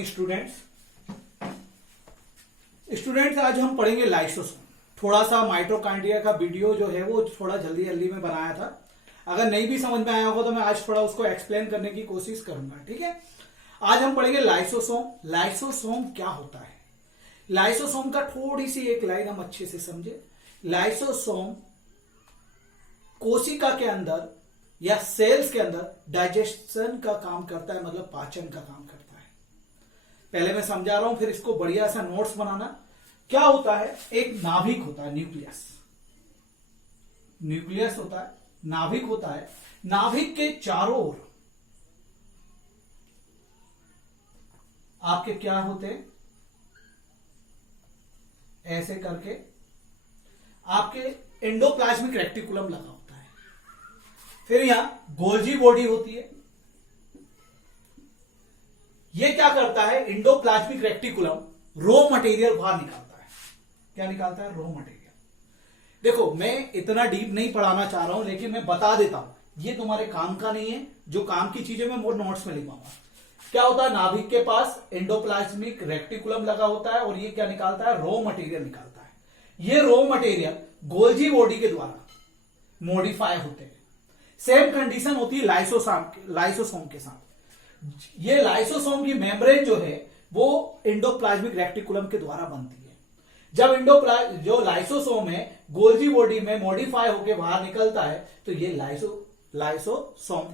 Morning students आज हम पढ़ेंगे लाइसोसोम। थोड़ा सा माइटोकॉन्ड्रिया का वीडियो जो है वो थोड़ा जल्दी जल्दी में बनाया था। अगर नहीं भी समझ में आया होगा तो मैं आज थोड़ा उसको एक्सप्लेन करने की कोशिश करूंगा। ठीक है, आज हम पढ़ेंगे लाइसोसोम। लाइसोसोम क्या होता है, लाइसोसोम का थोड़ी सी एक लाइन हम अच्छे से समझे। लाइसोसोम कोशिका के अंदर या सेल्स के अंदर डाइजेशन का काम करता है, मतलब पाचन का काम करता है। पहले मैं समझा रहा हूं, फिर इसको बढ़िया सा नोट्स बनाना। क्या होता है, एक नाभिक होता है, न्यूक्लियस। न्यूक्लियस होता है, नाभिक होता है। नाभिक के चारों ओर आपके क्या होते हैं, ऐसे करके आपके एंडोप्लाज्मिक रेक्टिकुलम लगा होता है। फिर यहां गोल्जी बॉडी होती है। यह क्या करता है, एंडोप्लाज्मिक रेक्टिकुलम रॉ मटेरियल बाहर निकालता है। क्या निकालता है, रॉ मटेरियल। देखो, मैं इतना डीप नहीं पढ़ाना चाह रहा हूं, लेकिन मैं बता देता हूं, ये तुम्हारे काम का नहीं है। जो काम की चीजें मैं वो नोट्स में लिखवाऊंगा। क्या होता है, नाभिक के पास एंडोप्लाज्मिक रेक्टिकुलम लगा होता है और ये क्या निकालता है, रॉ मटेरियल निकालता है। ये रॉ मटेरियल गोल्जी बॉडी के द्वारा मॉडिफाई होते हैं। सेम कंडीशन होती है लाइसोसोम के साथ। ये लाइसोसोम की मेम्ब्रेन जो है वो एंडोप्लाज्मिक रेक्टिकुलम के द्वारा बनती है। जब जो लाइसोसोम है गोल्जी बॉडी में मॉडिफाई होकर बाहर निकलता है तो ये लाइसोसोम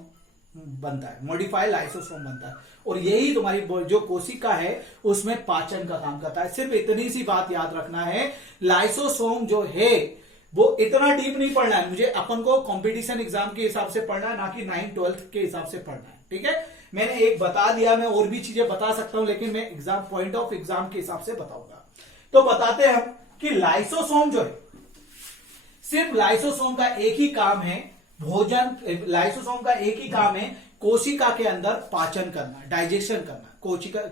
बनता है, मॉडिफाइड लाइसोसोम बनता है। और यही तुम्हारी जो कोशिका है उसमें पाचन का काम करता है। सिर्फ इतनी सी बात याद रखना है, लाइसोसोम जो है वो इतना डीप नहीं पढ़ना है। मुझे अपन को कंपटीशन एग्जाम के हिसाब से पढ़ना है, ना कि 9th-12th के हिसाब से पढ़ना है। ठीक है, मैंने एक बता दिया, मैं और भी चीजें बता सकता हूं, लेकिन मैं एग्जाम पॉइंट ऑफ एग्जाम के हिसाब से बताऊंगा। तो बताते हैं हम कि लाइसोसोम जो है, सिर्फ लाइसोसोम का एक ही काम है भोजन। लाइसोसोम का एक ही काम है कोशिका के अंदर पाचन करना, डाइजेशन करना।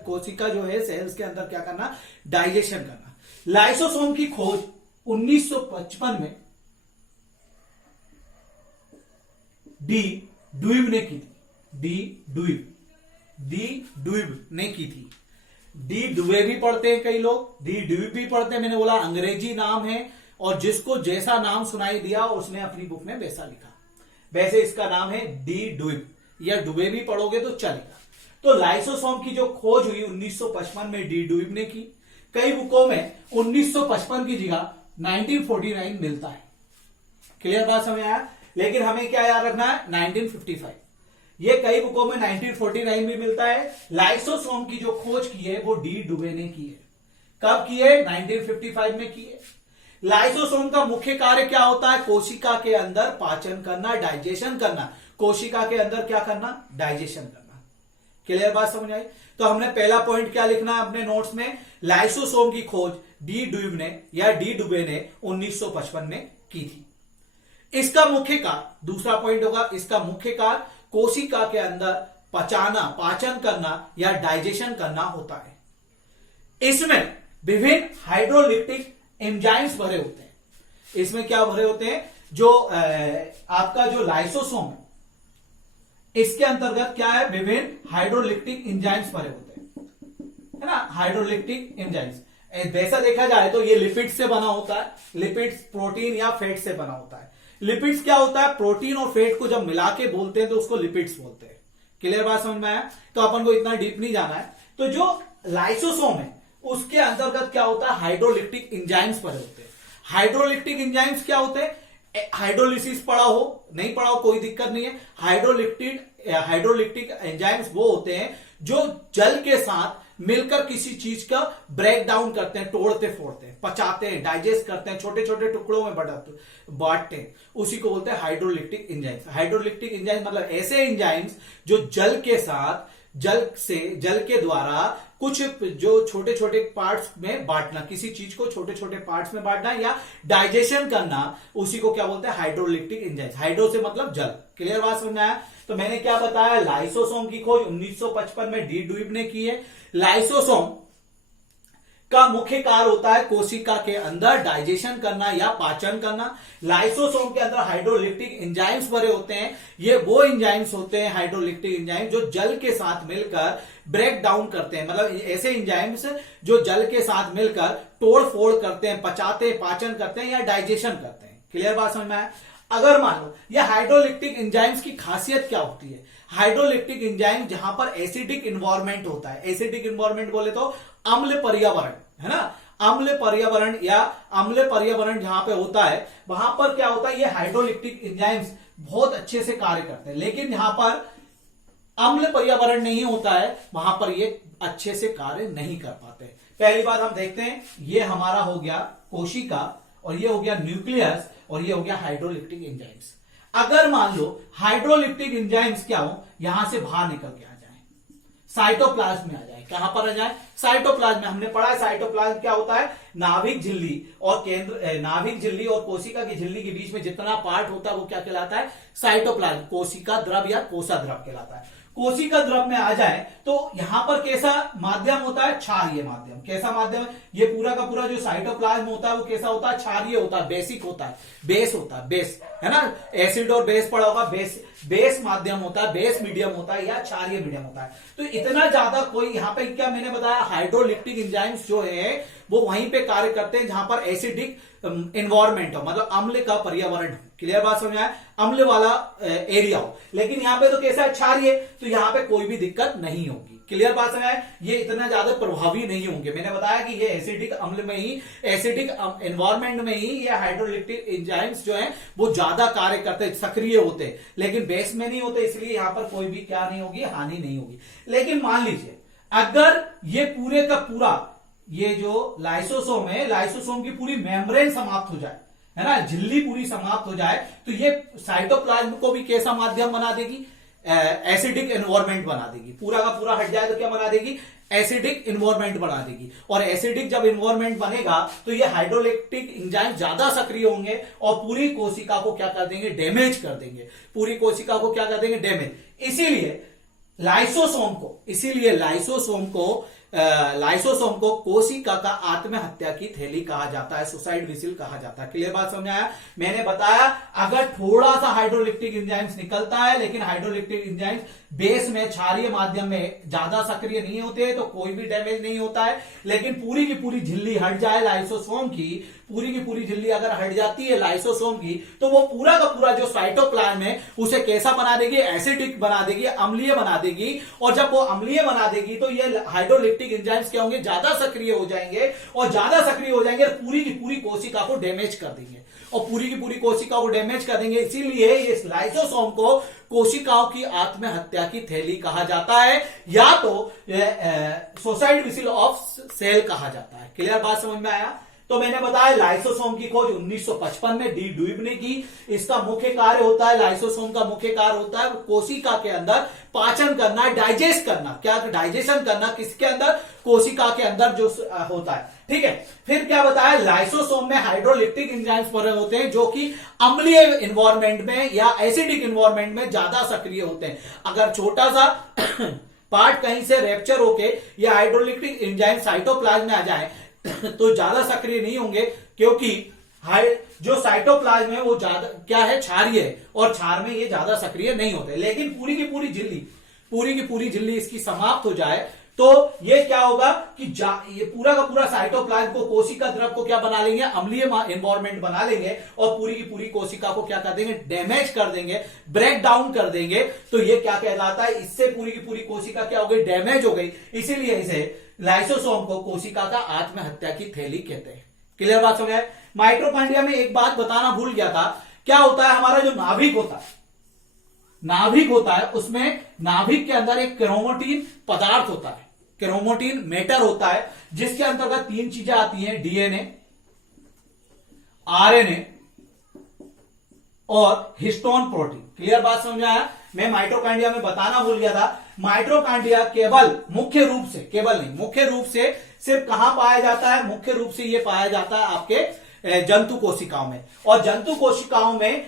कोशिका जो है सेल्स के अंदर क्या करना, डाइजेशन करना। लाइसोसोम की खोज 1955 में डी ड्वीब ने की थी। डी ड्वीब ने की थी। डी ड्वे भी पढ़ते हैं कई लोग, डी ड्वीब भी पढ़ते हैं। मैंने बोला अंग्रेजी नाम है और जिसको जैसा नाम सुनाई दिया उसने अपनी बुक में वैसा लिखा। वैसे इसका नाम है डी ड्वीब, या डुबे भी पढ़ोगे तो चलेगा। तो लाइसोसोम की जो खोज हुई 1955 में डी ड्वीब ने की। कई बुकों में 1955 की जगह 1949 मिलता है। क्लियर बात समझ आया? लेकिन हमें क्या याद रखना है, 1955। ये कई बुकों में 1949 भी मिलता है। लाइसोसोम की जो खोज की है वो डी ड्यूवे ने की है। कब की है, 1955 में की है। लाइसोसोम का मुख्य कार्य क्या होता है, कोशिका के अंदर पाचन करना, डाइजेशन करना। कोशिका के अंदर क्या करना, डाइजेशन करना। क्लियर बात समझ आई? तो हमने पहला पॉइंट क्या लिखना है अपने नोट्स में, लाइसोसोम की खोज डी ड्यूब ने या डी डुबे ने 1955 में की थी। इसका मुख्य कार्य, दूसरा पॉइंट होगा, इसका मुख्य कार्य कोशिका के अंदर पचाना, पाचन करना या डाइजेशन करना होता है। इसमें विभिन्न हाइड्रोलिक्टिक एंजाइम्स भरे होते हैं। इसमें क्या भरे होते हैं, जो आपका जो लाइसोसोम है इसके अंतर्गत क्या है, विभिन्न हाइड्रोलिक्टिक एंजाइम्स भरे होते हैं, है ना। हाइड्रोलिक्टिक एंजाइम्स वैसा देखा जाए तो ये लिपिड्स से बना होता है। लिपिड्स प्रोटीन या फैट से बना होता है। लिपिड्स क्या होता है, प्रोटीन और फैट को जब मिला के बोलते हैं तो उसको लिपिड्स बोलते हैं। क्लियर बात समझ में आया? तो अपन को इतना डीप नहीं जाना है। तो जो लाइसोसोम है उसके अंतर्गत क्या होता है, हाइड्रोलिक्टिक एंजाइम्स भरे होते हैं। हाइड्रोलिक्टिक एंजाइम्स क्या होते हैं, हाइड्रोलिसिस पढ़ा हो नहीं पढ़ा हो कोई दिक्कत नहीं है। हाइड्रोलिक्टिक एंजाइम्स वो होते हैं जो जल के साथ मिलकर किसी चीज का ब्रेक डाउन करते हैं, तोड़ते फोड़ते हैं, पचाते हैं, डाइजेस्ट करते हैं, छोटे छोटे टुकड़ों में बांटते हैं। उसी को बोलते हैं हाइड्रोलिक्टिक एंजाइम्स। हाइड्रोलिक्टिक एंजाइम्स मतलब ऐसे एंजाइम्स जो जल के साथ, जल के द्वारा कुछ जो छोटे छोटे पार्ट्स में बांटना, किसी चीज को छोटे छोटे पार्ट्स में बांटना या डाइजेशन करना, उसी को क्या बोलते हैं, हाइड्रोलिक्टिक एंजाइम्स। हाइड्रो से मतलब जल। क्लियर बात समझ में आया? तो मैंने क्या बताया, लाइसोसोम की खोज 1955 में डी ड्वीब ने की है। लाइसोसोम का मुख्य कार्य होता है कोशिका के अंदर डाइजेशन करना या पाचन करना। लाइसोसोम के अंदर हाइड्रोलिक्टिक एंजाइम्स भरे होते हैं। ये वो एंजाइम्स होते हैं हाइड्रोलिक्टिक एंजाइम जो जल के साथ मिलकर ब्रेक डाउन करते हैं, मतलब ऐसे एंजाइम्स जो जल के साथ मिलकर तोड़ फोड़ करते हैं, पचाते, पाचन करते हैं या डाइजेशन करते हैं। क्लियर बात समझ में आया? अगर मान लो ये हाइड्रोलिक्टिक एंजाइम्स की खासियत क्या होती है? हाइड्रोलिक्टिक एंजाइम जहां पर एसिडिक इन्वायरमेंट होता है, एसिडिक इन्वायरमेंट बोले तो अम्ल पर्यावरण, है ना, अम्ल पर्यावरण या अम्ल पर्यावरण जहां पे होता है वहां पर क्या होता है, ये हाइड्रोलिक्टिक एंजाइम्स बहुत अच्छे से कार्य करते हैं। लेकिन जहां पर अम्ल पर्यावरण नहीं होता है वहां पर ये अच्छे से कार्य नहीं कर पाते। पहली बात हम देखते हैं, ये हमारा हो गया कोशिका और ये हो गया न्यूक्लियस और ये हो गया हाइड्रोलिक्टिक एंजाइम्स। अगर मान लो हाइड्रोलिक्टिक एंजाइम्स क्या हो, यहां से बाहर निकल के आ जाए, साइटोप्लाज्म में आ जाए। कहां पर आ जाए? साइटोप्लाज्म में। हमने पढ़ा है साइटोप्लाज्म क्या होता है, नाभिक झिल्ली और केंद्र, नाभिक झिल्ली और कोशिका की झिल्ली के बीच में जितना पार्ट होता है वो क्या कहलाता है? साइटोप्लाज्म। कोशिका द्रव या कोसा द्रव कहलाता है। कोशिका द्रव में आ जाए तो यहां पर कैसा माध्यम होता है? क्षारीय माध्यम। कैसा माध्यम है? ये पूरा का पूरा जो साइटोप्लाज्म होता है वो कैसा होता है? क्षारीय होता है, बेसिक होता है, बेस होता है, बेस, है ना, एसिड और बेस पड़ा होगा, बेस माध्यम होता है, बेस मीडियम होता है या क्षारीय मीडियम होता है। तो इतना ज्यादा कोई यहां पे क्या मैंने बताया, हाइड्रोलिक्टिक एंजाइम्स जो है वो वहीं पे कार्य करते हैं जहां पर एसिडिक इन्वायरमेंट हो, मतलब अम्ल का पर्यावरण हो। क्लियर बात समझ आया? अम्ल वाला एरिया हो। लेकिन यहां पे तो कैसा है? क्षारीय, तो यहां पे कोई भी दिक्कत नहीं होगी। क्लियर बात समझ आया? ये इतना ज्यादा प्रभावी नहीं होंगे। मैंने बताया कि ये एसिडिक अम्ल में ही, एसिडिक एनवायरमेंट में ही ये हाइड्रोलिक्टिक एंजाइम्स जो हैं वो ज्यादा कार्य करते हैं, सक्रिय होते हैं, लेकिन बेस में नहीं होते, इसलिए यहां पर कोई भी क्या नहीं होगी, हानि नहीं होगी। लेकिन मान लीजिए अगर ये पूरे का पूरा ये जो लाइसोसोम है, लाइसोसोम की पूरी मेम्ब्रेन समाप्त हो जाए, है ना, झिल्ली पूरी समाप्त हो जाए, तो ये साइटोप्लाज्म को भी कैसा माध्यम बना देगी? एसिडिक एनवायरमेंट बना देगी। पूरा का पूरा हट जाए तो क्या बना देगी? एसिडिक एनवायरमेंट बना देगी। और एसिडिक जब एनवायरमेंट बनेगा तो ये हाइड्रोलिक्टिक एंजाइम ज्यादा सक्रिय होंगे और पूरी कोशिका को क्या कर देंगे? डैमेज कर देंगे। पूरी कोशिका को क्या कर देंगे? डैमेज। इसीलिए लाइसोसोम को कोशिका का आत्महत्या की थैली कहा जाता है, सुसाइड विसिल कहा जाता है। क्लियर बात समझ आया? मैंने बताया अगर थोड़ा सा हाइड्रोलिक्टिक एंजाइम्स निकलता है, लेकिन हाइड्रोलिक्टिक एंजाइम्स बेस में, क्षारीय माध्यम में ज्यादा सक्रिय नहीं होते तो कोई भी डैमेज नहीं होता है। लेकिन पूरी की पूरी झिल्ली हट जाए लाइसोसोम की, पूरी की पूरी झिल्ली अगर हट जाती है लाइसोसोम की, तो वो पूरा का पूरा जो साइटोप्लाज्म है उसे कैसा बना देगी? एसिडिक बना देगी, अम्लीय बना देगी। और जब वो अम्लीय बना देगी तो ये हाइड्रोलिक्टिक एंजाइम्स क्या होंगे? ज्यादा सक्रिय हो जाएंगे और ज्यादा सक्रिय हो जाएंगे और पूरी की पूरी कोशिका को डैमेज कर देंगे और पूरी की पूरी कोशिका को डैमेज कर देंगे। इसीलिए इस लाइसोसोम को कोशिकाओं की आत्महत्या की थैली कहा जाता है या तो सुसाइड विसिल ऑफ सेल कहा जाता है। क्लियर बात समझ में आया? तो मैंने बताया लाइसोसोम की खोज 1955 में डी ड्यूब ने की। इसका मुख्य कार्य होता है, लाइसोसोम का मुख्य कार्य होता है कोशिका के अंदर पाचन करना, डाइजेस्ट करना। क्या? डाइजेशन करना। किसके अंदर? कोशिका के अंदर जो होता है। ठीक है। फिर क्या बताया? लाइसोसोम में हाइड्रोलिक्टिक एंजाइम्स भरे होते हैं जो कि अम्लीय एनवायरमेंट में या एसिडिक एनवायरमेंट में ज्यादा सक्रिय होते हैं। अगर छोटा सा पार्ट कहीं से रैप्चर होके या हाइड्रोलिक्टिक एंजाइम साइटोप्लाज्म में आ जाए तो ज्यादा सक्रिय नहीं होंगे, क्योंकि जो साइटोप्लाज्म है वो ज्यादा क्या है? क्षारीय है और क्षार में ये ज्यादा सक्रिय नहीं होते। लेकिन पूरी की पूरी झिल्ली इसकी समाप्त हो जाए तो ये क्या होगा कि ये पूरा का पूरा साइटोप्लाज्म को, कोशिका द्रव को क्या बना लेंगे? अम्लीय एनवायरमेंट बना लेंगे और पूरी की पूरी कोशिका को क्या कर देंगे? डैमेज कर देंगे, ब्रेक डाउन कर देंगे। तो ये क्या कहलाता है? इससे पूरी की पूरी कोशिका क्या हो गई? डैमेज हो गई। इसीलिए इसे लाइसोसोम को कोशिका का आत्महत्या की थैली कहते हैं। क्लियर बात समझ आए? माइटोकॉन्ड्रिया में एक बात बताना भूल गया था। क्या होता है? हमारा जो नाभिक होता है उसमें नाभिक के अंदर एक क्रोमोटीन पदार्थ होता है, क्रोमोटीन मैटर होता है, जिसके अंतर्गत 3 चीजें आती हैं, डीएनए, आरएनए और हिस्टोन प्रोटीन। क्लियर बात समझ आया? मैं माइटोकॉन्ड्रिया में बताना भूल गया था। माइटोकॉन्ड्रिया मुख्य रूप से सिर्फ कहां पाया जाता है? मुख्य रूप से यह पाया जाता है आपके जंतु कोशिकाओं में। और जंतु कोशिकाओं में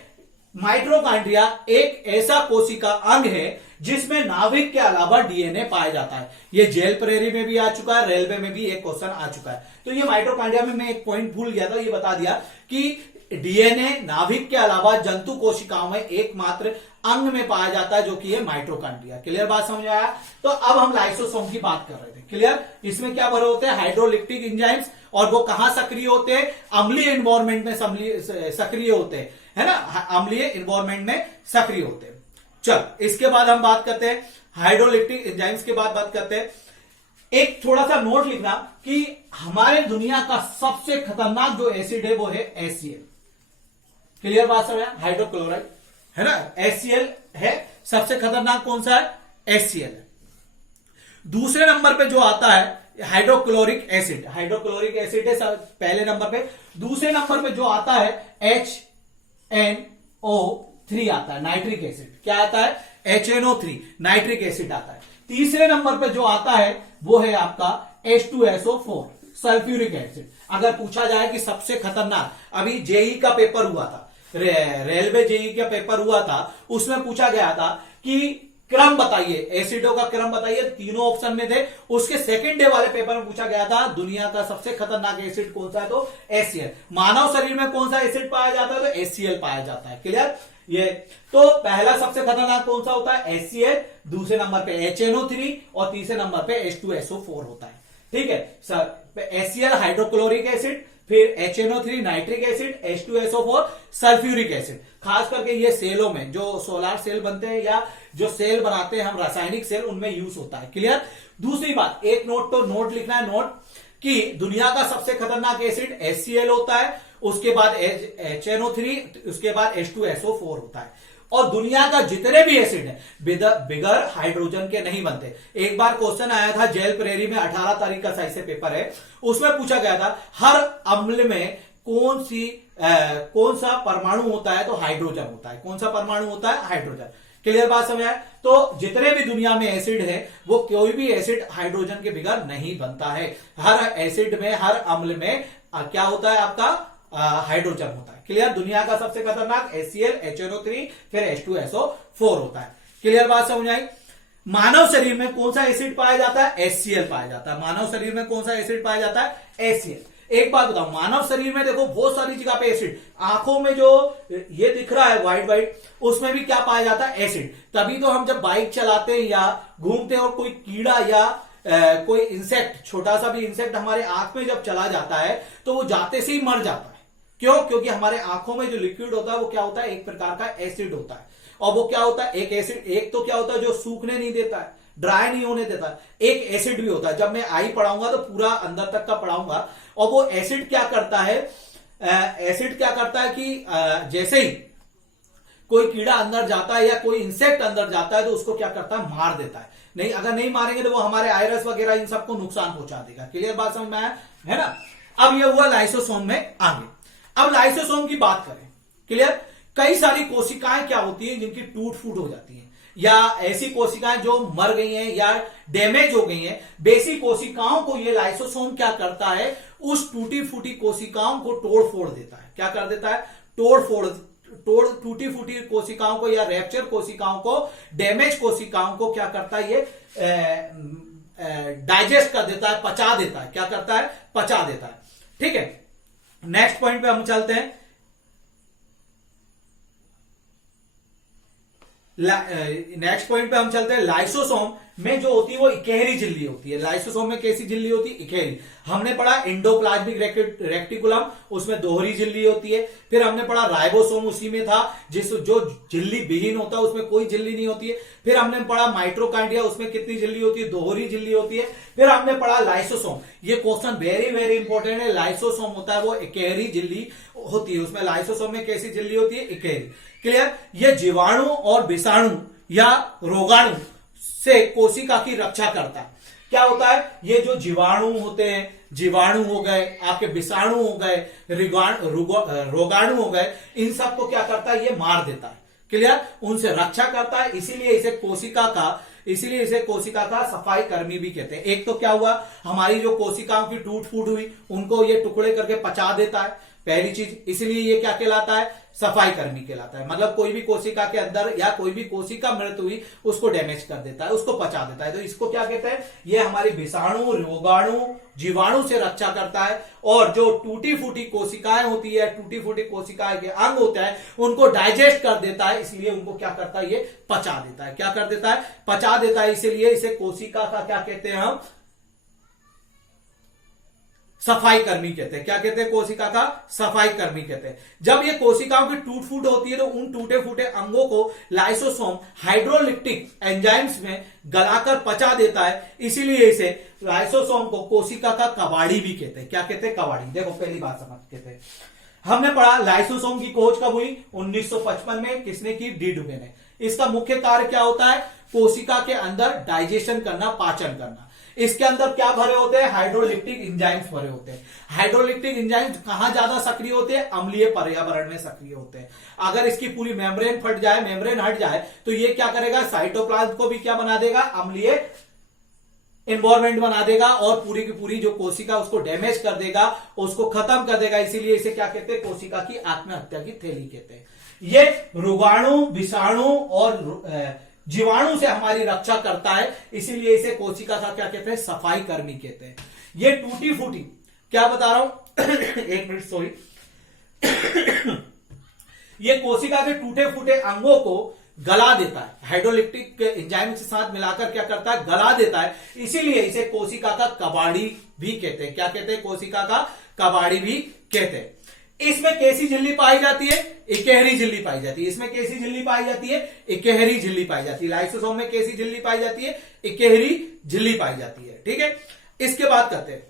माइटोकॉन्ड्रिया एक ऐसा कोशिका अंग है जिसमें नाभिक के अलावा डीएनए पाया जाता है। ये जेल प्रेरी में भी आ चुका है, रेलवे में भी एक क्वेश्चन आ चुका है। तो ये माइटोकॉन्ड्रिया में मैं एक पॉइंट भूल गया था, ये बता दिया कि डीएनए नाभिक के अलावा जंतु कोशिकाओं में एकमात्र अंग में पाया जाता है जो कि है माइटोकॉन्ड्रिया। क्लियर बात समझ आया? तो अब हम लाइसोसोम की बात कर रहे थे। क्लियर? इसमें क्या भरे होते हैं? हाइड्रोलिप्टिक एंजाइम्स, और वो कहां सक्रिय होते हैं? अम्लीय एनवायरमेंट में सक्रिय होते हैं, है ना? अम्लीय एनवायरमेंट में सक्रिय होते हैं। चल, इसके बाद हम बात करते हैं हाइड्रोलिप्टिक एंजाइम्स के बाद बात करते हैं। एक थोड़ा सा नोट लिखना कि हमारे दुनिया का सबसे खतरनाक जो एसिड है वो है HCl। क्लियर बात समझ? हाइड्रोक्लोराइड, है ना? HCl है सबसे खतरनाक। कौन सा है? HCl। दूसरे नंबर पे जो आता है हाइड्रोक्लोरिक एसिड, हाइड्रोक्लोरिक एसिड है पहले नंबर पे। दूसरे नंबर पे जो आता है HNO3 आता है, नाइट्रिक एसिड। क्या आता है? HNO3 नाइट्रिक एसिड आता है। तीसरे नंबर पे जो आता है वो है आपका H2SO4 सल्फ्यूरिक एसिड। अगर पूछा जाए कि सबसे खतरनाक, अभी जेई का पेपर हुआ था, रेलवे जेई का पेपर हुआ था, उसमें पूछा गया था कि क्रम बताइए, एसिडों का क्रम बताइए। तीनों ऑप्शन में थे। उसके सेकंड डे वाले पेपर में पूछा गया था दुनिया का सबसे खतरनाक एसिड कौन सा है, तो HCl। मानव शरीर में कौन सा एसिड पाया जाता है, तो HCl पाया जाता है। क्लियर? ये तो पहला सबसे खतरनाक कौन सा होता है? HCl। दूसरे नंबर पे HNO3 और तीसरे नंबर पे H2SO4 होता है। ठीक है सर? HCl हाइड्रोक्लोरिक एसिड, फिर HNO3 nitric acid, H2SO4 sulphuric acid. खास करके ये सेलों में जो सोलर सेल बनते हैं या जो सेल बनाते हैं हम रासायनिक सेल, उनमें यूज होता है। क्लियर? दूसरी बात, एक नोट तो नोट लिखना है, नोट कि दुनिया का सबसे खतरनाक एसिड HCl होता है, उसके बाद HNO3, उसके बाद H2SO4 होता है। और दुनिया का जितने भी एसिड है बिगर हाइड्रोजन के नहीं बनते। एक बार क्वेश्चन आया था जेल प्रेरी में, 18 तारीख का साइज से पेपर है, उसमें पूछा गया था हर अम्ल में कौन सा परमाणु होता है, तो हाइड्रोजन होता है। कौन सा परमाणु होता है? हाइड्रोजन। क्लियर बात समझ आए? तो जितने भी दुनिया में एसिड है वो कोई भी एसिड हाइड्रोजन के बिगर नहीं बनता है। हर एसिड में, हर अम्ल में क्या होता है? आपका हाइड्रोजन होता है। क्लियर? दुनिया का सबसे खतरनाक HCl, HNO3, फिर H2SO4 होता है। क्लियर बात समझ आई? मानव शरीर में कौन सा एसिड पाया जाता है? HCl पाया जाता है। मानव शरीर में कौन सा एसिड पाया जाता है? HCl। एक बात बताओ, मानव शरीर में देखो बहुत सारी जगह पे एसिड, आंखों में जो ये दिख रहा है व्हाइट व्हाइट, उसमें भी क्या पाया जाता है? एसिड। तभी तो हम जब बाइक चलाते हैं या घूमते हैं और कोई कीड़ा या कोई इंसेक्ट, छोटा सा भी इंसेक्ट हमारे आंख में जब चला जाता है तो वो जाते से ही मर जाता है। क्यों? क्योंकि हमारे आंखों में जो लिक्विड होता है वो क्या होता है? एक प्रकार का एसिड होता है। और वो क्या होता है? एक एसिड, एक तो क्या होता है जो सूखने नहीं देता है, ड्राई नहीं होने देता है, एक एसिड भी होता है। जब मैं आई पढ़ाऊंगा तो पूरा अंदर तक का पढ़ाऊंगा। और वो एसिड क्या करता है? एसिड क्या करता है कि जैसे ही कोई कीड़ा अंदर जाता है या कोई इंसेक्ट अंदर जाता है तो उसको क्या करता है? मार देता है। नहीं, अगर नहीं मारेंगे तो वो हमारे आयरस वगैरह इन सबको नुकसान पहुंचा देगा। क्लियर बात समझ में आया? है ना? अब ये हुआ लाइसोसोम में आगे। अब लाइसोसोम की बात करें। क्लियर? कई सारी कोशिकाएं क्या होती हैं जिनकी टूट फूट हो जाती हैं, या ऐसी कोशिकाएं जो मर गई हैं या डैमेज हो गई हैं। बेसिक कोशिकाओं को ये लाइसोसोम क्या करता है? उस टूटी फूटी कोशिकाओं को तोड़ फोड़ देता है। क्या कर देता है? टूटी फूटी कोशिकाओं को या रैप्चर कोशिकाओं को, डैमेज कोशिकाओं को क्या करता है? ये डाइजेस्ट कर देता है, पचा देता है। क्या करता है? पचा देता है। ठीक है, नेक्स्ट पॉइंट पे हम चलते हैं। नेक्स्ट पॉइंट पे हम चलते हैं। लाइसोसोम में जो होती है वो इकेहरी झिल्ली होती है। लाइसोसोम में कैसी झिल्ली होती है? इकेहरी। हमने पढ़ा एंडोप्लाज्मिक रेक्टिकुलम, उसमें दोहरी झिल्ली होती है। फिर हमने पढ़ा राइबोसोम, उसी में था जो झिल्ली विहीन होता है, उसमें कोई झिल्ली नहीं होती है। फिर हमने पढ़ा माइटोकॉन्ड्रिया, उसमें कितनी झिल्ली होती है? दोहरी झिल्ली होती है। फिर हमने पढ़ा लाइसोसोम। ये क्वेश्चन वेरी वेरी इंपॉर्टेंट है। लाइसोसोम होता है वो इकेहरी झिल्ली होती है। उसमें लाइसोसोम में कैसी झिल्ली होती है? इकेहरी। क्लियर? ये जीवाणु और विषाणु या रोगाणु से कोशिका की रक्षा करता है। क्या होता है? ये जो जीवाणु होते हैं, जीवाणु हो गए, आपके विषाणु हो गए, रोगाणु हो गए, इन सबको क्या करता है? ये मार देता है। क्लियर? उनसे रक्षा करता है। इसीलिए इसे कोशिका का सफाई कर्मी भी कहते हैं। एक तो क्या हुआ? हमारी जो कोशिकाओं की टूट फूट हुई उनको ये टुकड़े करके पचा देता है। पहली चीज, इसलिए ये क्या कहलाता है, सफाई कर्मी कहलाता है। मतलब कोई भी कोशिका के अंदर या कोई भी कोशिका मृत हुई उसको डैमेज कर देता है, उसको पचा देता है, तो इसको क्या कहते हैं, ये हमारी विषाणु, रोगाणु, जीवाणु से रक्षा करता है। और जो टूटी फूटी कोशिकाएं होती है, टूटी फूटी कोशिकाएं के अंग होता है, उनको डाइजेस्ट कर देता है, इसलिए उनको क्या करता है, ये पचा देता है। क्या कर देता है, पचा देता है, इसीलिए इसे कोशिका का क्या कहते हैं हम, सफाई कर्मी कहते हैं। क्या कहते हैं, कोशिका का सफाई कर्मी कहते हैं। जब ये कोशिकाओं की टूट फूट होती है तो उन टूटे फूटे अंगों को लाइसोसोम हाइड्रोलिटिक एंजाइम्स में गलाकर पचा देता है, इसीलिए इसे लाइसोसोम को कोशिका का कबाड़ी भी कहते हैं। क्या कहते हैं, कबाड़ी। देखो पहली बात समझ कहते हैं, हमने पढ़ा लाइसोसोम की खोज कब हुई, 1955 में। किसने की, डी डुबे ने। इसका मुख्य कार्य क्या होता है, कोशिका के अंदर डाइजेशन करना, पाचन करना। इसके अंदर क्या भरे होते हैं, हाइड्रोलिप्टिक एंजाइम्स भरे होते हैं। हाइड्रोलिप्टिक एंजाइम्स कहां ज्यादा सक्रिय होते हैं, अम्लीय पर्यावरण में सक्रिय होते हैं। अगर इसकी पूरी मेम्ब्रेन फट जाए, मेम्ब्रेन हट जाए, तो ये क्या करेगा, साइटोप्लाज्म को भी क्या बना देगा, अम्लीय एनवायरमेंट बना देगा और पूरी की पूरी जो कोशिका उसको डैमेज कर देगा, उसको खत्म कर देगा। इसीलिए इसे क्या कहते हैं, कोशिका की आत्महत्या की थैली कहते हैं। ये रोगाणु, विषाणु और जीवाणु से हमारी रक्षा करता है, इसीलिए इसे कोशिका का क्या कहते हैं, सफाई कर्मी कहते हैं। ये टूटी फूटी, क्या बता रहा हूं एक मिनट सॉरी ये कोशिका के टूटे फूटे अंगों को गला देता है, हाइड्रोलिप्टिक एंजाइम के साथ मिलाकर क्या करता है, गला देता है, इसीलिए इसे कोशिका का कबाड़ी भी कहते हैं। क्या कहते हैं, कोशिका का कबाड़ी भी कहते हैं। इसमें कैसी झिल्ली पाई जाती है, इकहरी झिल्ली पाई जाती है। इसमें कैसी झिल्ली पाई जाती है, इकहरी झिल्ली पाई जाती है। लाइसोसोम में कैसी झिल्ली पाई जाती है, इकहरी झिल्ली पाई जाती है। ठीक है, इसके बाद करते हैं,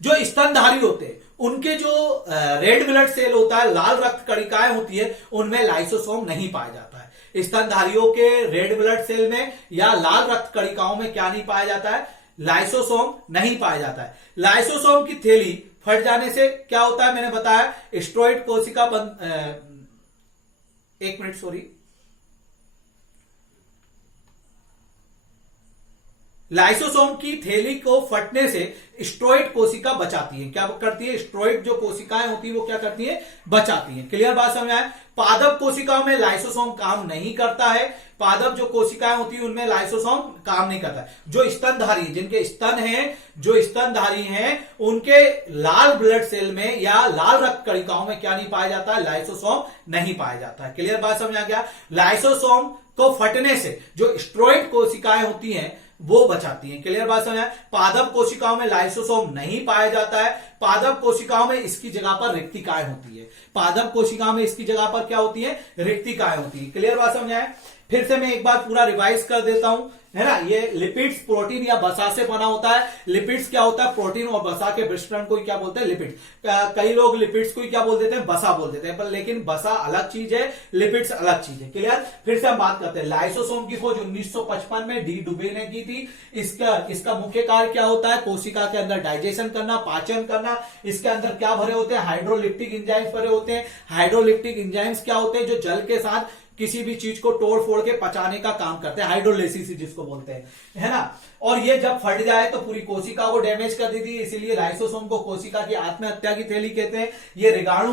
जो स्तनधारी होते हैं उनके जो रेड ब्लड सेल होता है, लाल रक्त कणिकाएं होती है, उनमें लाइसोसोम नहीं पाया जाता है। स्तनधारियों के रेड ब्लड सेल में या लाल रक्त कणिकाओं में क्या नहीं पाया जाता है, लाइसोसोम नहीं पाया जाता है। लाइसोसोम की थैली फट जाने से क्या होता है, मैंने बताया, स्टेरॉइड कोशिका एक मिनट सॉरी, लाइसोसोम की थैली को फटने से स्टेरॉइड कोशिका बचाती है। क्या करती है, स्टेरॉइड जो कोशिकाएं होती है वो क्या करती है, बचाती है। क्लियर बात समझ आए। पादप कोशिकाओं में लाइसोसोम काम नहीं करता है। पादप जो कोशिकाएं होती है उनमें लाइसोसोम काम नहीं करता है। जो स्तनधारी, जिनके स्तन हैं, जो स्तनधारी हैं, उनके लाल ब्लड सेल में या लाल रक्त कणिकाओं में क्या नहीं पाया जाता है, लाइसोसोम नहीं पाया जाता है। क्लियर बात समझ आ गया। लाइसोसोम को फटने से जो स्टेरॉइड कोशिकाएं होती हैं वो बचाती हैं। क्लियर बात समझ आए। पादप कोशिकाओं में लाइसोसोम नहीं पाया जाता है। पादप कोशिकाओं में इसकी जगह पर रिक्तिकाएं होती है। पादप कोशिकाओं में इसकी जगह पर क्या होती है, रिक्तिकाएं होती है। क्लियर बात समझ आए। फिर से मैं एक बार पूरा रिवाइज कर देता हूं, है ना। ये लिपिड्स प्रोटीन या वसा से बना होता है। लिपिड्स क्या होता है, प्रोटीन और वसा के मिश्रण को क्या बोलते हैं, लिपिड्स। कई लोग लिपिड्स को क्या बोल देते हैं, वसा बोल देते हैं, पर लेकिन वसा अलग चीज है, लिपिड्स अलग चीज है। क्लियर। फिर से हम बात करते हैं, लाइसोसोम की खोज 1955 में डी डुबे ने की थी। इसका मुख्य कार्य क्या होता है, कोशिका के अंदर डाइजेशन करना, पाचन करना। इसके अंदर क्या भरे होते हैं, हाइड्रोलिप्टिक एंजाइम्स भरे होते हैं। हाइड्रोलिप्टिक एंजाइम्स क्या होते हैं, जो जल के साथ किसी भी चीज को तोड़ फोड़ के पचाने का काम करते हैं, हाइड्रोलिसिस जिसको बोलते हैं, है ना। और ये जब फट जाए तो पूरी कोशिका को डैमेज कर देती है, इसीलिए लाइसोसोम को कोशिका की आत्महत्या की थैली कहते हैं। ये रोगाणु,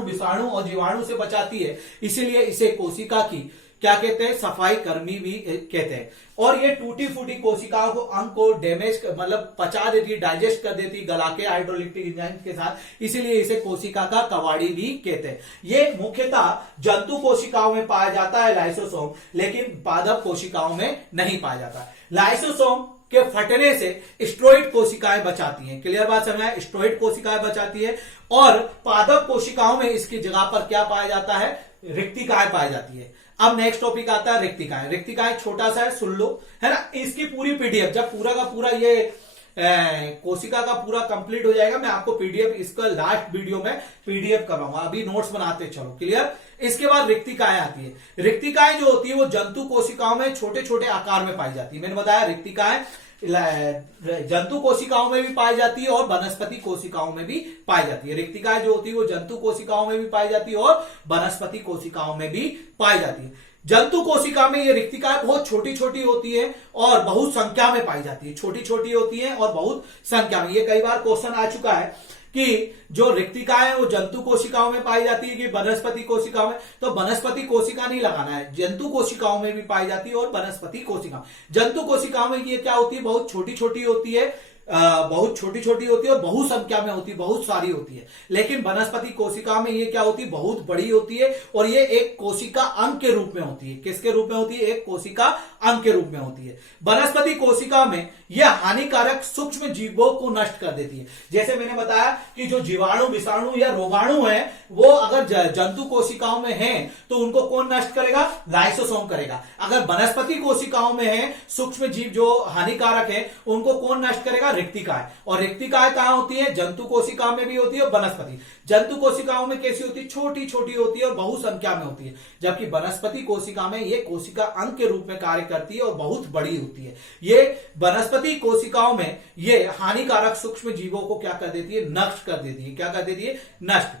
विषाणु और जीवाणु से बचाती है, इसीलिए इसे कोशिका की क्या कहते हैं, सफाई कर्मी भी कहते हैं। और ये टूटी फूटी कोशिकाओं को, अंग को डैमेज मतलब पचा देती है, डाइजेस्ट कर देती है गला के हाइड्रोलिप्टिक एंजाइम के साथ, इसीलिए इसे कोशिका का कबाड़ी भी कहते हैं। ये मुख्यतः जंतु कोशिकाओं में पाया जाता है लाइसोसोम, लेकिन पादप कोशिकाओं में नहीं पाया जाता। लाइसोसोम के फटने से स्टेरॉइड कोशिकाएं बचाती हैं। क्लियर बात समझ आए। स्टेरॉइड कोशिकाएं बचाती है और पादप कोशिकाओं में इसकी जगह पर क्या पाया जाता है, रिक्तिकाएं पाई जाती है। अब नेक्स्ट टॉपिक आता है रिक्तिकाएं। रिक्तिकाएं छोटा सा है, सुन लो, है ना। इसकी पूरी पीडीएफ जब पूरा का पूरा ये कोशिका का पूरा कंप्लीट हो जाएगा, मैं आपको पीडीएफ इसका लास्ट वीडियो में पीडीएफ करवाऊंगा। अभी नोट्स बनाते चलो। क्लियर। इसके बाद रिक्तिकाएं आती है। रिक्तिकाएं जो होती है वो जंतु कोशिकाओं में छोटे छोटे आकार में पाई जाती है। मैंने बताया रिक्तिकाएं जंतु कोशिकाओं में भी पाई जाती है और वनस्पति कोशिकाओं में भी पाई जाती है। रिक्तिकाएं जो होती है वो जंतु कोशिकाओं में भी पाई जाती है और वनस्पति कोशिकाओं में भी पाई जाती है। जंतु कोशिका में ये रिक्तिकाएं बहुत छोटी छोटी होती है और बहुत संख्या में पाई जाती है। छोटी छोटी होती है और बहुत संख्या में। ये कई बार क्वेश्चन आ चुका है कि जो रिक्तिकाएं हैं वो जंतु कोशिकाओं में पाई जाती है कि वनस्पति कोशिकाओं में, तो वनस्पति कोशिका नहीं लगाना है, जंतु कोशिकाओं में भी पाई जाती है और वनस्पति कोशिका। जंतु कोशिकाओं में ये क्या होती है, बहुत छोटी छोटी होती है, बहुत छोटी छोटी होती है और बहु संख्या में होती है, बहुत सारी होती है। लेकिन वनस्पति कोशिका में ये क्या होती है, बहुत बड़ी होती है और ये एक कोशिका अंग के रूप में होती है। किसके रूप में होती है, एक कोशिका अंग के रूप में होती है। वनस्पति कोशिका में यह हानिकारक सूक्ष्म जीवों को नष्ट कर देती है। जैसे मैंने बताया कि जो जीवाणु, विषाणु या रोगाणु है वो अगर जंतु कोशिकाओं में है तो उनको कौन नष्ट करेगा, लाइसोसोम करेगा। अगर वनस्पति कोशिकाओं में है सूक्ष्म जीव जो हानिकारक है उनको कौन नष्ट करेगा, रिक्तिकाएं। और रिक्तिकाएं कहां होती है, जंतु कोशिकाओं में भी होती है और वनस्पति। जंतु कोशिकाओं में कैसी होती है, छोटी छोटी होती है और बहुसंख्या में होती है, जबकि वनस्पति कोशिका में ये कोशिका अंग के रूप में कार्य करती है और बहुत बड़ी होती है। ये वनस्पति कोशिकाओं में ये हानिकारक सूक्ष्म जीवों को क्या कर देती है, नष्ट कर देती है। क्या कर देती है, नष्ट।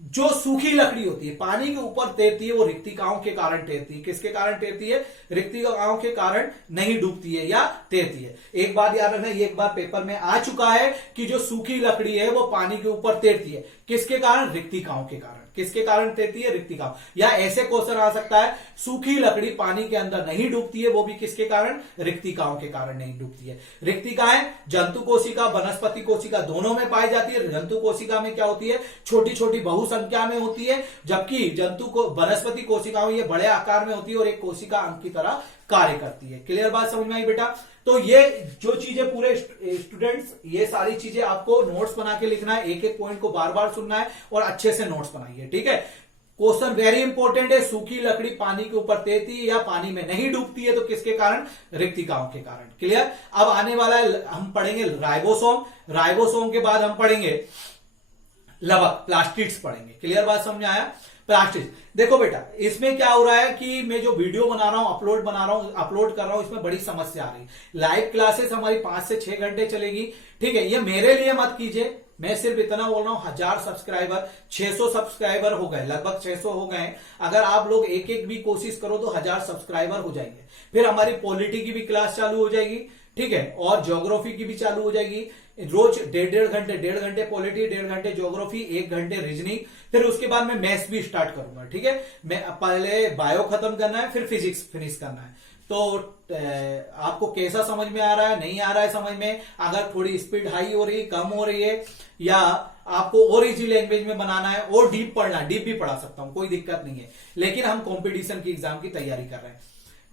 जो सूखी लकड़ी होती है, पानी के ऊपर तैरती है, वो रिक्तिकाओं के कारण तैरती है। किसके कारण तैरती है, रिक्तिकाओं के कारण नहीं डूबती है या तैरती है। एक बात याद रखना, ये एक बार पेपर में आ चुका है कि जो सूखी लकड़ी है वो पानी के ऊपर तैरती है, किसके कारण, रिक्तिकाओं के कारण। किसके कारण तैरती है, रिक्तिकाओं। या ऐसे क्वेश्चन आ सकता है, सूखी लकड़ी पानी के अंदर नहीं डूबती है, वो भी किसके कारण, रिक्तिकाओं के कारण नहीं डूबती है। रिक्तिकाएं जंतु कोशिका, वनस्पति कोशिका दोनों में पाई जाती है। जंतु कोशिका में क्या होती है, छोटी छोटी बहुसंख्या में होती है, जबकि जंतु को वनस्पति कोशिकाओं ये बड़े आकार में होती है और एक कोशिका अंग की तरह कार्य करती है। क्लियर बात समझ में आई बेटा। तो ये जो चीजें पूरे स्टूडेंट्स, ये सारी चीजें आपको नोट्स बना के लिखना है, एक एक पॉइंट को बार बार सुनना है और अच्छे से नोट्स बनाइए, ठीक है। क्वेश्चन वेरी इंपॉर्टेंट है, सूखी लकड़ी पानी के ऊपर तैरती है या पानी में नहीं डूबती है, तो किसके कारण, रिक्तिकाओं के कारण। क्लियर। अब आने वाला है, हम पढ़ेंगे राइबोसोम। राइबोसोम के बाद हम पढ़ेंगे लवक, प्लास्टिड्स पढ़ेंगे। क्लियर बात समझ आया। प्लास्टिड्स, देखो बेटा इसमें क्या हो रहा है कि मैं जो वीडियो बना रहा हूं, अपलोड कर रहा हूं, इसमें बड़ी समस्या आ रही है। लाइव क्लासेस हमारी 5 से 6 घंटे चलेगी, ठीक है। ये मेरे लिए मत कीजिए, मैं सिर्फ इतना बोल रहा हूं, 1000 सब्सक्राइबर, 600 सब्सक्राइबर हो गए, लगभग 600 हो गए। अगर आप लोग एक एक भी कोशिश करो तो 1000 सब्सक्राइबर हो जाएंगे। फिर हमारी पॉलिटी की भी क्लास चालू हो जाएगी, ठीक है, और ज्योग्राफी की भी चालू हो जाएगी। रोज 1.5 घंटे पॉलिटी, 1.5 घंटे ज्योग्राफी, 1 घंटे रीजनिंग। फिर उसके बाद मैं मैथ्स भी स्टार्ट करूंगा, ठीक है। मैं पहले बायो खत्म करना है, फिर फिजिक्स फिनिश करना है। तो आपको कैसा समझ में आ रहा है, नहीं आ रहा है समझ में, अगर थोड़ी स्पीड हाई हो रही है, कम हो रही है, या आपको और इजी लैंग्वेज में बनाना है और डीप पढ़ना है, डीप भी पढ़ा सकता हूं, कोई दिक्कत नहीं है। लेकिन हम कंपटीशन की एग्जाम की तैयारी कर रहे हैं,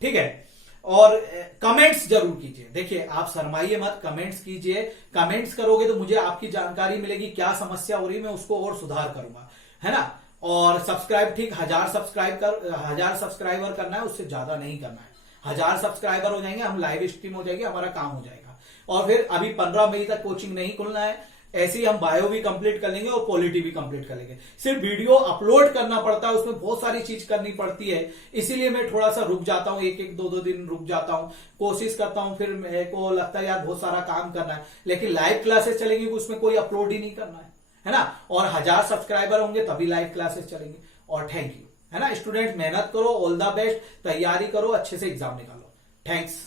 ठीक है। और कमेंट्स जरूर कीजिए, देखिए आप शर्माइए मत, कमेंट्स कीजिए। कमेंट्स करोगे तो मुझे आपकी जानकारी मिलेगी, क्या समस्या हो रही है, मैं उसको और सुधार करूंगा, है ना। और सब्सक्राइब, ठीक, 1000 सब्सक्राइबर करना है, उससे ज्यादा नहीं करना है। 1000 सब्सक्राइबर हो जाएंगे, हम लाइव स्ट्रीम हो जाएगी, हमारा काम हो जाएगा। और फिर अभी 15 मई तक कोचिंग नहीं खुलना है, ऐसे ही हम बायो भी कंप्लीट कर लेंगे और पॉलिटी भी कंप्लीट कर लेंगे। सिर्फ वीडियो अपलोड करना पड़ता है, उसमें बहुत सारी चीज करनी पड़ती है, इसीलिए मैं थोड़ा सा रुक जाता हूं, एक 2 दिन रुक जाता हूं, कोशिश करता हूं। फिर मेरे को लगता है यार बहुत सारा काम करना है, लेकिन लाइव क्लासेस चलेंगी उसमें कोई अपलोड ही नहीं करना है ना। और 1000 सब्सक्राइबर होंगे तभी लाइव क्लासेस चलेंगी। और थैंक यू, है ना। स्टूडेंट मेहनत करो, ऑल द बेस्ट, तैयारी करो, अच्छे से एग्जाम निकालो। थैंक्स।